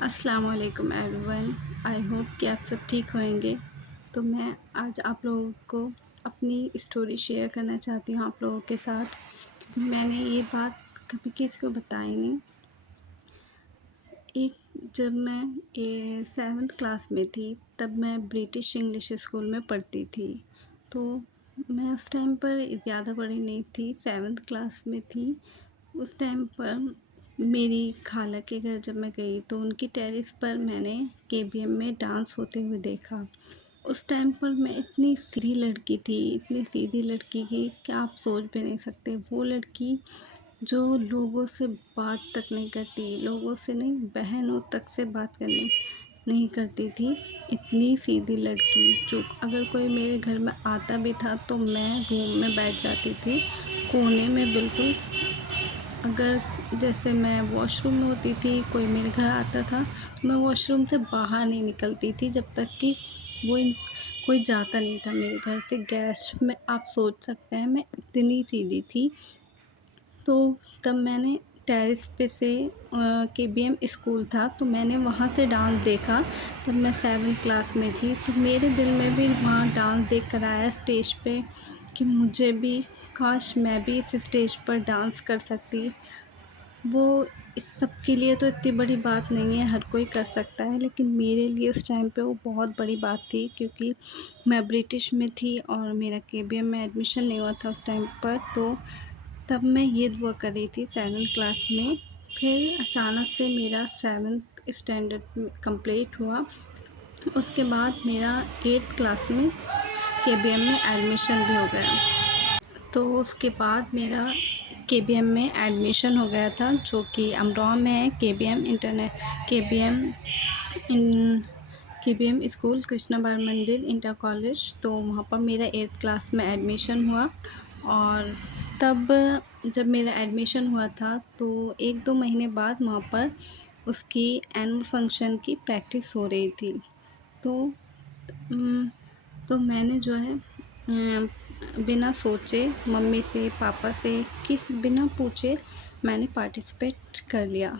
अस्सलाम वालेकुम everyone. I hope कि आप सब ठीक होंगे। तो मैं आज आप लोगों को अपनी स्टोरी शेयर करना चाहती हूँ आप लोगों के साथ, क्योंकि मैंने ये बात कभी किसी को बताई नहीं। एक जब मैं 7th क्लास में थी, तब मैं ब्रिटिश इंग्लिश स्कूल में पढ़ती थी। तो मैं उस टाइम पर ज़्यादा बड़ी नहीं थी, 7th क्लास में थी। उस टाइम पर मेरी खाला के घर जब मैं गई तो उनकी टेरेस पर मैंने केबीएम में डांस होते हुए देखा। उस टाइम पर मैं इतनी सीधी लड़की थी, इतनी सीधी लड़की की कि आप सोच भी नहीं सकते। वो लड़की जो लोगों से बात तक नहीं करती, लोगों से नहीं, बहनों तक से बात करनी नहीं करती थी। इतनी सीधी लड़की, जो अगर कोई मेरे घर में आता भी था तो मैं रूम में बैठ जाती थी, कोने में बिल्कुल। अगर जैसे मैं वॉशरूम में होती थी, कोई मेरे घर आता था तो मैं वॉशरूम से बाहर नहीं निकलती थी जब तक कि वो इन कोई जाता नहीं था मेरे घर से। गैस में आप सोच सकते हैं मैं इतनी सीधी थी। तो तब मैंने टेरेस पे से केबीएम स्कूल था तो मैंने वहाँ से डांस देखा। तब मैं 7th क्लास में थी, तो मेरे दिल में भी वहाँ डांस देख कर आया स्टेज पे कि मुझे भी, काश मैं भी इस स्टेज पर डांस कर सकती। वो इस सब के लिए तो इतनी बड़ी बात नहीं है, हर कोई कर सकता है, लेकिन मेरे लिए उस टाइम पे वो बहुत बड़ी बात थी, क्योंकि मैं ब्रिटिश में थी और मेरा केबीएम में एडमिशन नहीं हुआ था उस टाइम पर। तो तब मैं ये दुआ कर रही थी 7th क्लास में। फिर अचानक से मेरा 7th स्टैंडर्ड कंप्लीट हुआ। उसके बाद मेरा 8th क्लास में केबीएम में एडमिशन भी हो गया। तो उसके बाद मेरा केबीएम में एडमिशन हो गया था, जो कि अमरोहा में है। केबीएम इन केबीएम स्कूल कृष्णा बाल मंदिर इंटर कॉलेज। तो वहाँ पर मेरा 8th क्लास में एडमिशन हुआ। और तब जब मेरा एडमिशन हुआ था तो 1-2 महीने बाद वहाँ पर उसकी एनुअल फंक्शन की प्रैक्टिस हो रही थी। तो उम, तो मैंने जो है बिना सोचे मम्मी से, पापा से, बिना पूछे मैंने पार्टिसिपेट कर लिया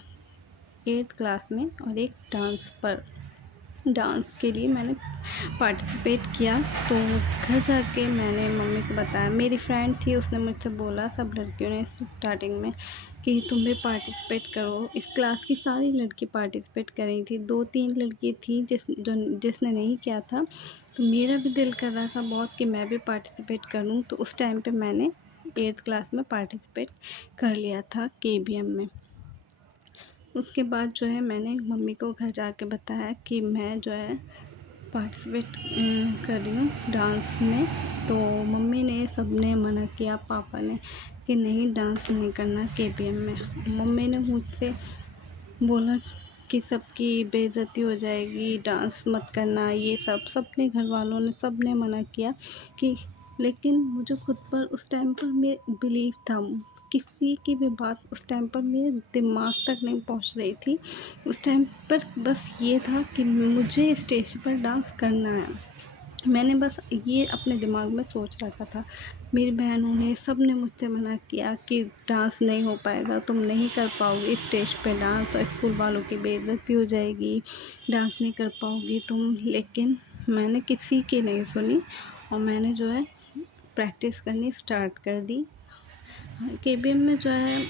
8th क्लास में। और एक डांस के लिए मैंने पार्टिसिपेट किया। तो घर जाके मैंने मम्मी को बताया। मेरी फ्रेंड थी, उसने मुझसे बोला, सब लड़कियों ने स्टार्टिंग में, कि तुम भी पार्टिसिपेट करो। इस क्लास की सारी लड़की पार्टिसिपेट कर रही थी, 2-3 लड़की थी जिसने नहीं किया था। तो मेरा भी दिल कर रहा था बहुत कि मैं भी पार्टिसिपेट करूं। तो उस टाइम पे मैंने 8th क्लास में पार्टिसिपेट कर लिया था केबीएम में। उसके बाद जो है मैंने मम्मी को घर जाके बताया कि मैं जो है पार्टिसिपेट कर रही हूँ डांस में। तो मम्मी ने, सबने मना किया, पापा ने, कि नहीं डांस नहीं करना केबीएम में। मम्मी ने मुझसे बोला कि सबकी बेइज्जती हो जाएगी, डांस मत करना, ये सब सबने, घर वालों ने, सब ने मना किया कि। लेकिन मुझे खुद पर उस टाइम पर मेरे बिलीव था। किसी की भी बात उस टाइम पर मेरे दिमाग तक नहीं पहुंच रही थी। उस टाइम पर बस ये था कि मुझे स्टेज पर डांस करना है। मैंने बस ये अपने दिमाग में सोच रखा था। मेरी बहनों ने, सब ने मुझसे मना किया कि डांस नहीं हो पाएगा, तुम नहीं कर पाओगी स्टेज पे डांस, और स्कूल वालों की बेइज्जती हो जाएगी, डांस नहीं कर पाओगी तुम। लेकिन मैंने किसी की नहीं सुनी और मैंने जो है प्रैक्टिस करनी स्टार्ट कर दी। केबीएम में जो है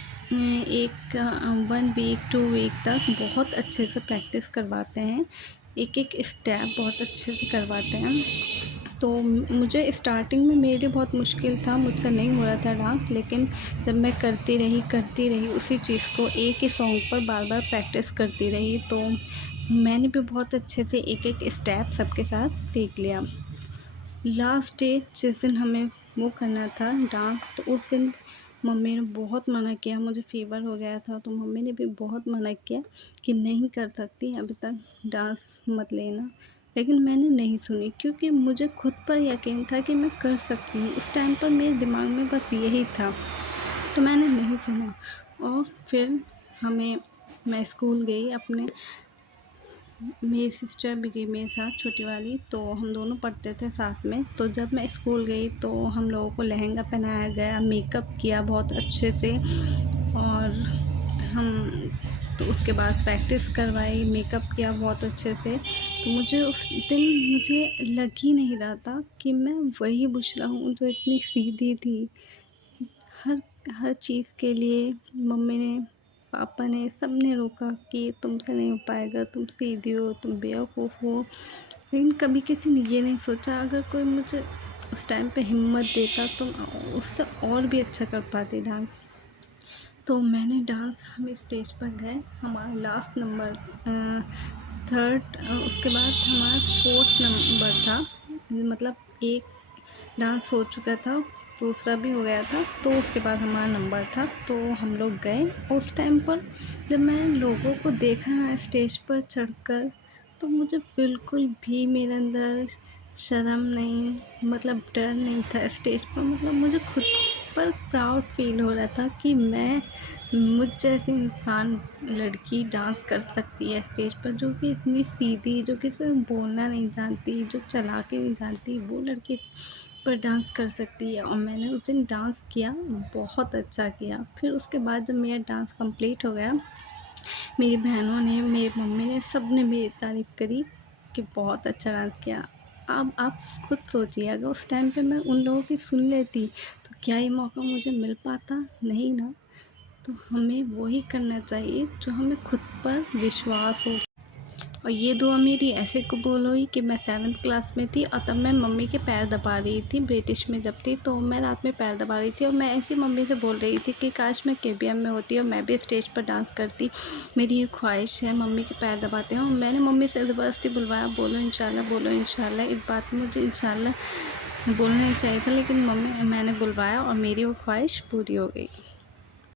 एक 1 वीक 2 वीक तक बहुत अच्छे से प्रैक्टिस करवाते हैं। एक स्टेप बहुत अच्छे से करवाते हैं। तो मुझे स्टार्टिंग में मेरे लिए बहुत मुश्किल था, मुझसे नहीं हो रहा था डांस। लेकिन जब मैं करती रही उसी चीज़ को, एक ही सॉन्ग पर बार बार प्रैक्टिस करती रही, तो मैंने भी बहुत अच्छे से एक स्टेप सबके साथ सीख लिया। लास्ट डे जिस दिन हमें वो करना था डांस, तो उस दिन मम्मी ने बहुत मना किया। मुझे फ़ीवर हो गया था तो मम्मी ने भी बहुत मना किया कि नहीं कर सकती, अभी तक डांस मत लेना। लेकिन मैंने नहीं सुनी, क्योंकि मुझे खुद पर यकीन था कि मैं कर सकती हूँ। उस टाइम पर मेरे दिमाग में बस यही था, तो मैंने नहीं सुना। और फिर हमें मैं स्कूल गई अपने। मेरी सिस्टर भी गई मेरे साथ, छोटी वाली, तो हम दोनों पढ़ते थे साथ में। तो जब मैं स्कूल गई तो हम लोगों को लहंगा पहनाया गया, मेकअप किया बहुत अच्छे से। और हम तो उसके बाद प्रैक्टिस करवाई, मेकअप किया बहुत अच्छे से। तो मुझे उस दिन मुझे लग ही नहीं रहा था कि मैं वही बुशरा हूँ जो इतनी सीधी थी। हर हर चीज़ के लिए मम्मी ने, पापा ने, सब ने रोका कि तुमसे नहीं हो पाएगा, तुम सीधी हो, तुम बेवकूफ़ हो। लेकिन कभी किसी ने ये नहीं सोचा, अगर कोई मुझे उस टाइम पे हिम्मत देता तो मैं उससे और भी अच्छा कर पाती डांस। तो मैंने डांस, हम स्टेज पर गए, हमारा लास्ट नंबर थर्ड, उसके बाद हमारा फोर्थ नंबर था। मतलब एक डांस हो चुका था, दूसरा भी हो गया था, तो उसके बाद हमारा नंबर था। तो हम लोग गए। उस टाइम पर जब मैंने लोगों को देखा ना स्टेज पर चढ़कर, तो मुझे बिल्कुल भी मेरे अंदर शर्म नहीं, मतलब डर नहीं था स्टेज पर। मतलब मुझे खुद पर प्राउड फील हो रहा था कि मैं, मुझ जैसी इंसान लड़की डांस कर सकती है स्टेज पर, जो कि इतनी सीधी, जो कि सिर्फ बोलना नहीं जानती, जो चला के नहीं जानती, वो लड़की पर डांस कर सकती है। और मैंने उस दिन डांस किया, बहुत अच्छा किया। फिर उसके बाद जब मेरा डांस कंप्लीट हो गया, मेरी बहनों ने, मेरी मम्मी ने, सब ने मेरी तारीफ़ करी कि बहुत अच्छा डांस किया। अब आप खुद सोचिए, अगर उस टाइम पे मैं उन लोगों की सुन लेती तो क्या ये मौका मुझे मिल पाता? नहीं ना। तो हमें वही करना चाहिए जो हमें खुद पर विश्वास हो। और ये दुआ मेरी ऐसे कबूल हुई कि मैं 7th क्लास में थी, और तब मैं मम्मी के पैर दबा रही थी, ब्रिटिश में जब थी। तो मैं रात में पैर दबा रही थी और मैं ऐसी मम्मी से बोल रही थी कि काश मैं केबीएम में होती और मैं भी स्टेज पर डांस करती। मेरी ये ख्वाहिश है, मम्मी के पैर दबाते हूँ। मैंने मम्मी से ज़बरदस्ती बुलवाया, बोलो इंशाल्लाह, बोलो इंशाल्लाह। इस बात में मुझे इंशाल्लाह बोलना नहीं चाहिए था, लेकिन मैंने बुलवाया और मेरी वो ख्वाहिश पूरी हो गई।